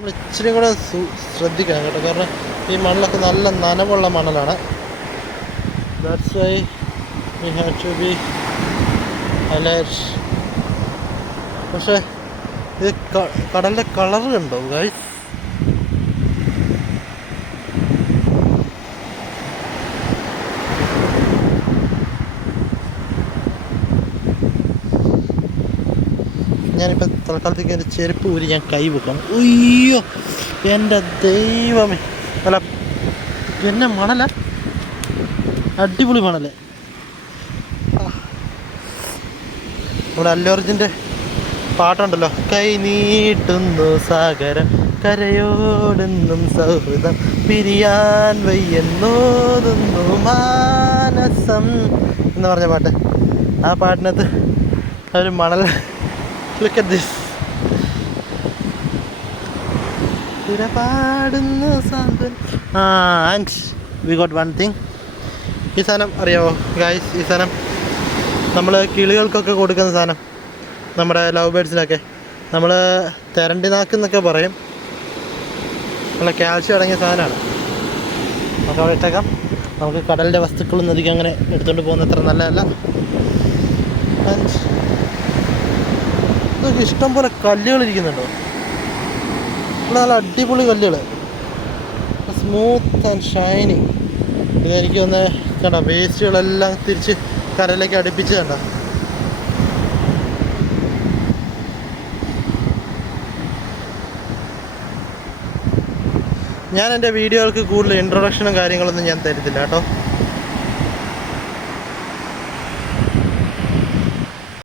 നമ്മൾ ഇച്ചിരി കൂടെ ശ്രദ്ധിക്കണം കേട്ടോ, കാരണം ഈ മണ്ണിലൊക്കെ നല്ല നനവുള്ള മണലാണ്. That's why we have to be alert. പക്ഷേ ഇത് കടലിൻ്റെ കളർ കണ്ടോ ഗൈസ്? ഞാനിപ്പോൾ തൽക്കാലത്തേക്ക് എൻ്റെ ചെരുപ്പ് ഊരി ഞാൻ കൈ വെക്കണം. അയ്യോ എൻ്റെ ദൈവമേ! അല്ല പിന്നെ മണല, അടിപൊളി മണല്. നമ്മുടെ അല്ലു അർജുൻ്റെ പാട്ടുണ്ടല്ലോ, കൈ നീട്ടുന്നു സാഗരം കരയോടുന്നും സൗഹൃദം പിരിയാൻ വയ്യെന്നോതുന്നു മാനസം എന്ന് പറഞ്ഞ പാട്ട്. ആ പാട്ടിനകത്ത് ഒരു മണൽ, look at this, and we got one thing. ഈ സാധനം അറിയാമോ ഗായ്സ്? ഈ സാധനം നമ്മൾ കിളികൾക്കൊക്കെ കൊടുക്കുന്ന സാധനം, നമ്മുടെ ലവ് ബേഡ്സിനൊക്കെ നമ്മൾ തെരണ്ടി നാക്കെന്നൊക്കെ പറയും. നല്ല കാൽഷ്യം അടങ്ങിയ സാധനമാണ്. നമുക്ക് അവിടെ ഇട്ടേക്കാം. നമുക്ക് കടലിൻ്റെ വസ്തുക്കളൊന്നും അധികം അങ്ങനെ എടുത്തുകൊണ്ട് പോകുന്ന അത്ര നല്ലതല്ല. ഇതൊക്കെ ഇഷ്ടം പോലെ കല്ലുകൾ ഇരിക്കുന്നുണ്ടോ? നല്ല അടിപൊളി കല്ലുകൾ, സ്മൂത്ത് ആൻഡ് ഷൈനി. ഇതെനിക്ക് ഒന്ന് കണ്ട വേസ്റ്റുകളെല്ലാം തിരിച്ച് കരയിലേക്ക് അടുപ്പിച്ച് കണ്ട. ഞാൻ എൻ്റെ വീഡിയോകൾക്ക് കൂടുതൽ ഇൻട്രൊഡക്ഷനും കാര്യങ്ങളൊന്നും ഞാൻ തരത്തില്ല കേട്ടോ.